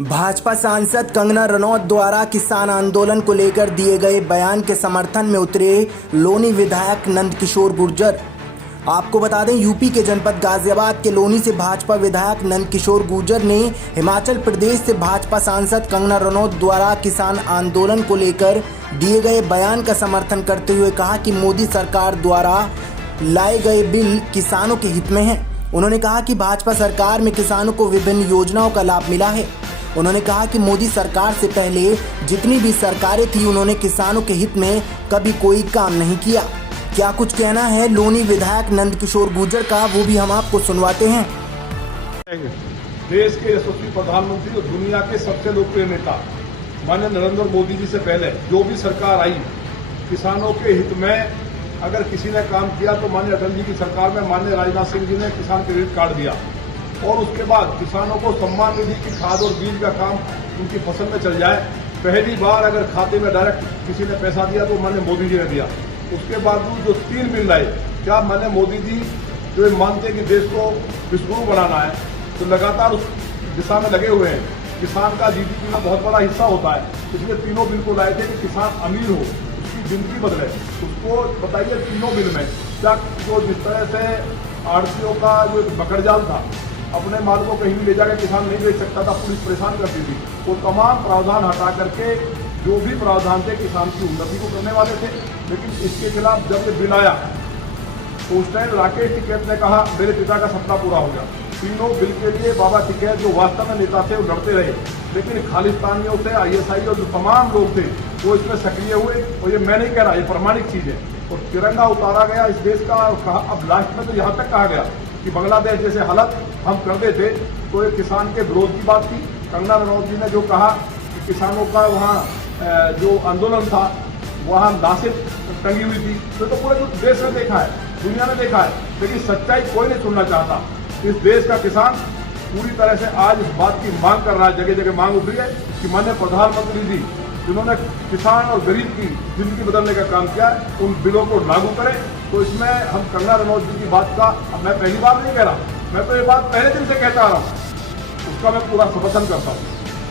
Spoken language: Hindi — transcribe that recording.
भाजपा सांसद कंगना रनौत द्वारा किसान आंदोलन को लेकर दिए गए बयान के समर्थन में उतरे लोनी विधायक नंदकिशोर गुर्जर। आपको बता दें, यूपी के जनपद गाजियाबाद के लोनी से भाजपा विधायक नंदकिशोर गुर्जर ने हिमाचल प्रदेश से भाजपा सांसद कंगना रनौत द्वारा किसान आंदोलन को लेकर दिए गए बयान का समर्थन करते हुए कहा कि मोदी सरकार द्वारा लाए गए बिल किसानों के हित में है। उन्होंने कहा कि भाजपा सरकार में किसानों को विभिन्न योजनाओं का लाभ मिला है। उन्होंने कहा कि मोदी सरकार से पहले जितनी भी सरकारें थी, उन्होंने किसानों के हित में कभी कोई काम नहीं किया। क्या कुछ कहना है लोनी विधायक नंदकिशोर गुर्जर का, वो भी हम आपको सुनवाते हैं। देश के यशस्वी प्रधानमंत्री और दुनिया के सबसे लोकप्रिय नेता माननीय नरेंद्र मोदी जी से पहले जो भी सरकार आई, किसानों के हित में अगर किसी ने काम किया तो माननीय अटल जी की सरकार में माननीय राजनाथ सिंह जी ने किसान क्रेडिट कार्ड दिया और उसके बाद किसानों को सम्मान निधि की खाद और बीज का काम उनकी फसल में चल जाए। पहली बार अगर खाते में डायरेक्ट किसी ने पैसा दिया तो माननीय मोदी जी ने दिया। उसके बाद जो 3 बिल लाए, क्या माननीय मोदी जी जो मानते हैं कि देश को विश्वगुरु बनाना है, तो लगातार उस दिशा में लगे हुए हैं। किसान का जीडीपी में बहुत बड़ा हिस्सा होता है, इसलिए तीनों बिल को लाए थे कि किसान अमीर हो, उसकी जिंदगी बदले। उसको बताइए तीनों बिल में क्या जो जिस तरह से आड़तियों का जो बकड़जाल था, अपने माल को कहीं भी ले जाकर किसान नहीं बेच सकता था, पुलिस परेशान करती थी, वो तमाम प्रावधान हटा करके जो भी प्रावधान थे किसान की उन्नति को करने वाले थे। लेकिन इसके खिलाफ जब ये बिल आया तो उस टाइम राकेश टिकैत ने कहा मेरे पिता का सपना पूरा हो गया। तीनों बिल के लिए बाबा टिकैत जो वास्तव में नेता थे वो लड़ते रहे, लेकिन खालिस्तानियों से ISI और जो तमाम लोग थे वो इसमें सक्रिय हुए। और ये मैं नहीं कह रहा, ये प्रमाणिक चीज है। और तिरंगा उतारा गया इस देश का और कहा, अब लास्ट में तो यहाँ तक कहा गया कि बांग्लादेश जैसे हालत हम कर देते तो ये किसान के विरोध की बात थी। कंगना रनौत जी ने जो कहा कि किसानों का वहाँ जो आंदोलन था वहाँ लाशें टंगी हुई थी, तो पूरे देश ने देखा है, दुनिया ने देखा है, लेकिन सच्चाई कोई नहीं सुनना चाहता। इस देश का किसान पूरी तरह से आज इस बात की मांग कर रहा है, जगह जगह मांग उठ रही है कि माननीय प्रधानमंत्री जी जिन्होंने किसान और गरीब की जिंदगी बदलने का काम किया है, उन बिलों को लागू करें। तो इसमें हम कंगना रनौत जी की बात का मैं पहली बार नहीं कह रहा, मैं तो ये बात पहले दिन से कहता आ रहा हूँ, उसका मैं पूरा समर्थन करता हूँ।